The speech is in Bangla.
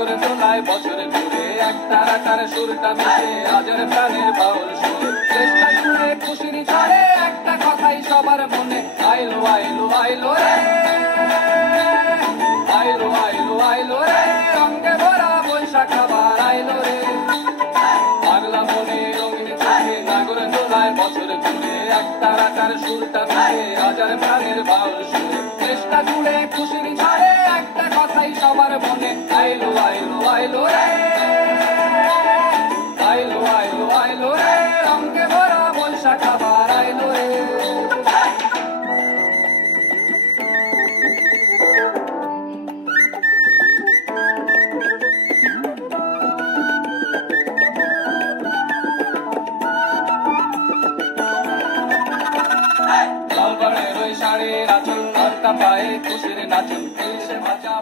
নাগরে দোলায় বছর ঘুরে একটা রাখার সুরটা মিশে আজের প্রাণের বাউল সুরে চেষ্টা জুড়ে খুশির ঝড়ে একটা কথাই সবার মনে আইলো আইলো আইলো রে আইলো আইলো আইলো রে রঙে ভরা বৈশাখ আবার আইলো রে পাগলা মনে রঙিন চোখে নাগরে দোলায় বছর ঘুরে একটা রাখার সুরটা মিশে আজের প্রাণের বাউল সুরে চেষ্টা জুড়ে খুশির ঝড়ে একটা কথাই সবার মনে আইলো আইলো আইলো রে আইলো আইলো আইলো রে রঙে ভরা বৈশাখ আবার আইলো রে লাল বাড়ের ওই শাড়ির আঁচল আলতা পায়ে খুশির নাচন এসে ভাজা